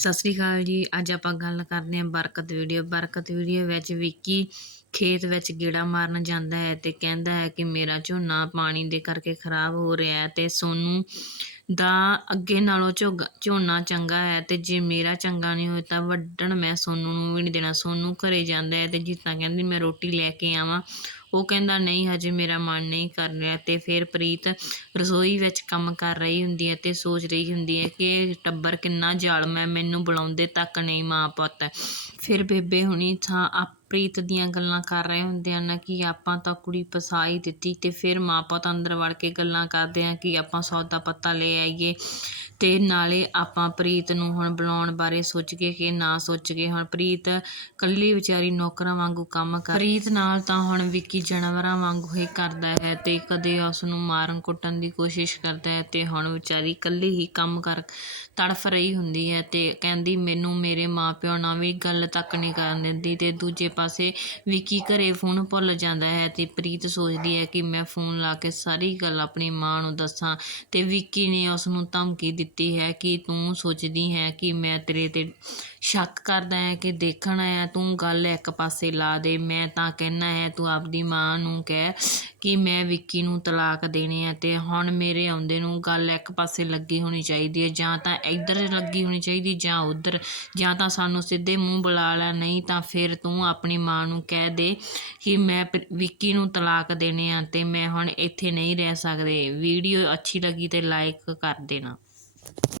ਸਤਿ ਸ੍ਰੀ ਅਕਾਲ ਜੀ। ਅੱਜ ਆਪਾਂ ਗੱਲ ਕਰਦੇ ਹਾਂ ਬਰਕਤ ਵੀਡੀਓ। ਬਰਕਤ ਵੀਡੀਓ ਵਿੱਚ ਵਿੱਕੀ ਖੇਤ ਵਿੱਚ ਗੇੜਾ ਮਾਰਨ ਜਾਂਦਾ ਹੈ ਤੇ ਕਹਿੰਦਾ ਹੈ ਕਿ ਮੇਰਾ ਝੋਨਾ ਪਾਣੀ ਦੇ ਕਰਕੇ ਖਰਾਬ ਹੋ ਰਿਹਾ ਹੈ ਤੇ ਸੋਨੂੰ ਦਾ ਅੱਗੇ ਨਾਲੋਂ ਝੋਗਾ ਝੋਨਾ ਚੰਗਾ ਹੈ ਅਤੇ ਜੇ ਮੇਰਾ ਚੰਗਾ ਨਹੀਂ ਹੋਇਆ ਤਾਂ ਵੱਢਣ ਮੈਂ ਸੋਨੂੰ ਨੂੰ ਵੀ ਨਹੀਂ ਦੇਣਾ। ਸੋਨੂੰ ਘਰ ਜਾਂਦਾ ਹੈ ਤੇ ਜੀਤਾਂ ਕਹਿੰਦੀ ਮੈਂ ਰੋਟੀ ਲੈ ਕੇ ਆਵਾਂ। ਉਹ ਕਹਿੰਦਾ, ਨਹੀਂ, ਹਜੇ ਮੇਰਾ ਮਨ ਨਹੀਂ ਕਰ ਰਿਹਾ। ਅਤੇ ਫਿਰ ਪ੍ਰੀਤ ਰਸੋਈ ਵਿੱਚ ਕੰਮ ਕਰ ਰਹੀ ਹੁੰਦੀ ਹੈ ਅਤੇ ਸੋਚ ਰਹੀ ਹੁੰਦੀ ਹੈ ਕਿ ਇਹ ਟੱਬਰ ਕਿੰਨਾ ਜ਼ਾਲਮ ਹੈ, ਮੈਨੂੰ ਬੁਲਾਉਂਦੇ ਤੱਕ ਨਹੀਂ ਮਾਂ ਪੁੱਤ। ਫਿਰ ਬੇਬੇ ਹੁਣੀ ਥਾਂ ਆਪ ਪ੍ਰੀਤ ਦੀਆਂ ਗੱਲਾਂ ਕਰ ਰਹੇ ਹੁੰਦੇ ਹਨ ਕਿ ਆਪਾਂ ਤਾਂ ਕੁੜੀ ਫਸਾ ਹੀ ਦਿੱਤੀ ਅਤੇ ਫਿਰ ਮਾਂ ਪੁੱਤ ਅੰਦਰ ਵੜ ਕੇ ਗੱਲਾਂ ਕਰਦੇ ਆ ਕਿ ਆਪਾਂ ਸੌਦਾ ਪੱਤਾ ਲੈ ਆਈਏ ਅਤੇ ਨਾਲੇ ਆਪਾਂ ਪ੍ਰੀਤ ਨੂੰ ਹੁਣ ਬੁਲਾਉਣ ਬਾਰੇ ਸੋਚ ਕੇ ਕਿ ਨਾ ਸੋਚ ਕੇ ਹੁਣ ਪ੍ਰੀਤ ਇਕੱਲੀ ਵਿਚਾਰੀ ਨੌਕਰਾਂ ਵਾਂਗੂ ਕੰਮ ਕਰ ਪ੍ਰੀਤ ਨਾਲ ਤਾਂ ਹੁਣ ਵਿੱਕੀ ਜਾਨਵਰਾਂ ਵਾਂਗੂ ਹੀ ਕਰਦਾ ਹੈ ਅਤੇ ਕਦੇ ਉਸ ਨੂੰ ਮਾਰਨ ਕੁੱਟਣ ਦੀ ਕੋਸ਼ਿਸ਼ ਕਰਦਾ ਹੈ ਅਤੇ ਹੁਣ ਵਿਚਾਰੀ ਇਕੱਲੀ ਹੀ ਕੰਮ ਕਰ ਤੜਫ ਰਹੀ ਹੁੰਦੀ ਹੈ ਅਤੇ ਕਹਿੰਦੀ ਮੈਨੂੰ ਮੇਰੇ ਮਾਪਿਓ ਨਾਲ ਵੀ ਗੱਲ ਤੱਕ ਨਹੀਂ ਕਰਨ ਦਿੰਦੀ ਅਤੇ ਦੂਜੇ ਪਾਸੇ ਵਿੱਕੀ ਘਰੇ ਫੋਨ ਭੁੱਲ ਜਾਂਦਾ ਹੈ ਤੇ ਪ੍ਰੀਤ ਸੋਚਦੀ ਹੈ ਕਿ ਮੈਂ ਫੋਨ ਲਾ ਕੇ ਸਾਰੀ ਗੱਲ ਆਪਣੀ ਮਾਂ ਨੂੰ ਦੱਸਾਂ ਤੇ ਵਿੱਕੀ ਨੇ ਉਸ ਨੂੰ ਧਮਕੀ ਦਿੱਤੀ ਹੈ ਕਿ ਤੂੰ ਸੋਚਦੀ ਹੈ ਕਿ ਮੈਂ ਤੇਰੇ ਤੇ ਸ਼ੱਕ ਕਰਦਾ ਹੈ ਕਿ ਦੇਖਣਾ ਹੈ, ਤੂੰ ਗੱਲ ਇੱਕ ਪਾਸੇ ਲਾ ਦੇ, ਮੈਂ ਤਾਂ ਕਹਿਣਾ ਹੈ ਤੂੰ ਆਪਦੀ ਮਾਂ ਨੂੰ ਕਹਿ ਕਿ ਮੈਂ ਵਿੱਕੀ ਨੂੰ ਤਲਾਕ ਦੇਣੀ ਹੈ ਅਤੇ ਹੁਣ ਮੇਰੇ ਆਉਂਦੇ ਨੂੰ ਗੱਲ ਇੱਕ ਪਾਸੇ ਲੱਗੀ ਹੋਣੀ ਚਾਹੀਦੀ ਹੈ, ਜਾਂ ਤਾਂ ਇੱਧਰ ਲੱਗੀ ਹੋਣੀ ਚਾਹੀਦੀ ਜਾਂ ਉੱਧਰ, ਜਾਂ ਤਾਂ ਸਾਨੂੰ ਸਿੱਧੇ ਮੂੰਹ ਬੁਲਾ ਲੈ, ਨਹੀਂ ਤਾਂ ਫਿਰ ਤੂੰ ਆਪਣੀ ਮਾਂ ਨੂੰ ਕਹਿ ਦੇ ਕਿ ਮੈਂ ਵਿੱਕੀ ਨੂੰ ਤਲਾਕ ਦੇਣੇ ਆ ਅਤੇ ਮੈਂ ਹੁਣ ਇੱਥੇ ਨਹੀਂ ਰਹਿ ਸਕਦੇ। ਵੀਡੀਓ ਅੱਛੀ ਲੱਗੀ ਤੇ ਲਾਈਕ ਕਰ ਦੇਣਾ।